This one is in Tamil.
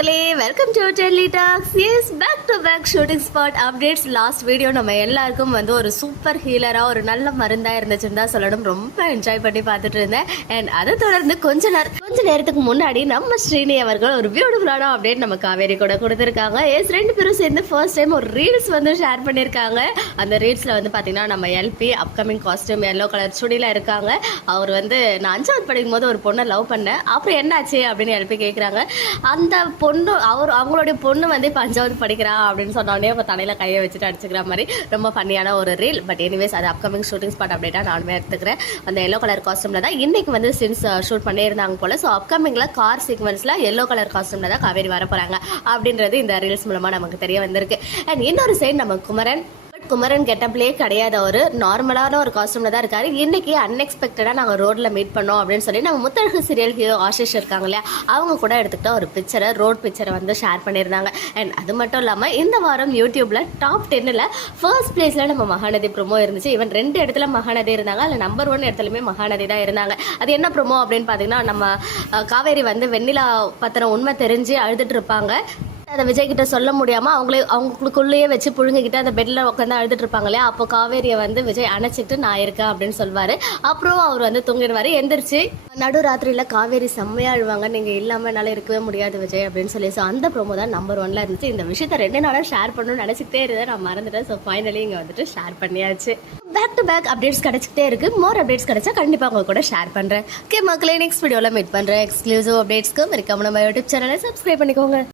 மக்களே, welcome to Delhi talks. Yes, back to back shooting spot updates. Last video நம்ம எல்லாருக்கும் ஒரு சூப்பர் ஹீலரா ஒரு நல்ல மருந்தா இருந்துச்சுன்னு தான் சொல்லணும். ரொம்ப என்ஜாய் பண்ணி பார்த்துட்டு இருந்தேன். அண்ட் அதை தொடர்ந்து கொஞ்ச நேரத்துக்கு முன்னாடி நம்ம ஸ்ரீனி அவர்கள் ஒரு பியூட்டிஃபுல்லான அப்டேட் நம்ம காவேரி கூட கொடுத்துருக்காங்க. எஸ், ரெண்டு பேரும் சேர்ந்து ஃபர்ஸ்ட் டைம் ஒரு ரீல்ஸ் ஷேர் பண்ணியிருக்காங்க. அந்த ரீல்ஸ்ல பாத்தீங்கன்னா நம்ம LP upcoming costume yellow colour சுடியில இருக்காங்க. அவர் நான் 5வது படிக்கும் போது ஒரு பொண்ணை லவ் பண்ணேன், அப்புறம் என்னாச்சு அப்படின்னு எல்பி கேட்குறாங்க. அந்த பொண்ணு அவங்களுடைய பொண்ணு இப்போ 5வது படிக்கிறா அப்படின்னு சொன்னோடனே அவங்க தலையில கையை வச்சுட்டு அடிச்சுக்கிற மாதிரி ரொம்ப ஃபன்னியான ஒரு ரீல். பட் எனிவேஸ் அது அப்கமிங் ஷூட்டிங் ஸ்பாட் அப்டேட்டா நானுமே எடுத்துக்கிறேன். அந்த எல்லோ கலர் காஸ்டியூம்ல தான் இன்னைக்கு சீன்ஸ் ஷூட் பண்ணியிருந்தாங்க போல. ஸோ அப்கமிங்ல கார் சீக்வன்ஸ்ல எல்லோ கலர் காஸ்டியூம்ல தான் காவேரி வர போறாங்க அப்படின்றது இந்த ரீல்ஸ் மூலமா நமக்கு தெரிய வந்திருக்கு. அண்ட் இன்னொரு சைடு நம்ம குமரன் கெட்டப்லேயே கிடையாது, அவர் நார்மலான ஒரு காஸ்டியூம்ல தான் இருக்காரு. இன்னைக்கு அன்எக்ஸ்பெக்டடா நாங்கள் ரோட்ல மீட் பண்ணோம் அப்படின்னு சொல்லி நம்ம முத்தழகு சீரியல் ஹீரோ ஆஷிஷ் இருக்காங்க இல்லையா, அவங்க கூட எடுத்துக்கிட்ட ஒரு ரோட் பிக்சரை ஷேர் பண்ணியிருந்தாங்க. அண்ட் அது மட்டும் இல்லாமல் இந்த வாரம் யூடியூப்ல டாப் 10ல் ஃபர்ஸ்ட் பிளேஸ்ல நம்ம மகாநதி ப்ரோமோ இருந்துச்சு. ஈவன் 2 இடத்துல மகாநதி இருந்தாங்க, அதில் நம்பர் 1 இடத்துலையுமே மகாநதி தான் இருந்தாங்க. அது என்ன ப்ரோமோ அப்படின்னு பார்த்தீங்கன்னா, நம்ம காவேரி வெண்ணிலா பத்திரம் உண்மை தெரிஞ்சு அழுதுட்டு இருப்பாங்க. அதை விஜய் கிட்ட சொல்ல முடியாம அவங்களுக்குள்ளேயே வச்சு புழுங்கிக்கிட்டு அந்த பெட்ல உட்காந்து அழுதுட்டு இருப்பாங்க இல்லையா, அப்போ காவேரியை விஜய் அணைச்சிட்டு நான் இருக்கேன் அப்படின்னு சொல்வாரு. அப்புறம் அவர் தூங்கிடுவாரு. எந்திரிச்சு நடு ராத்திரியில காவேரி செம்மையா அழுவாங்க, நீங்க இல்லாம என்னால இருக்கவே முடியாது விஜய் அப்படின்னு சொல்லி. ஸோ அந்த ப்ரோமோ தான் நம்பர் 1ல இருந்துச்சு. இந்த விஷயத்த 2 நாளாக ஷேர் பண்ணணும்னு நினைச்சிட்டே இருந்தேன், நான் மறந்துட்டேன். ஸோ ஃபைனலி இங்க ஷேர் பண்ணியாச்சு. பேக் டு பேக் அப்டேட்ஸ் கிடைச்சிட்டே இருக்கு. மோர் அப்டேட்ஸ் கிடைச்சா கண்டிப்பா உங்க கூட ஷேர் பண்றேன். ஓகே மக்களே, நெக்ஸ்ட் வீடியோல மீட் பண்றேன். எக்ஸ்க்ளூசிவ் அப்டேட்ஸ்க்கு மறக்காம நம்ம யூடியூப் சேனலை சப்ஸ்கிரைப் பண்ணிக்கோங்க.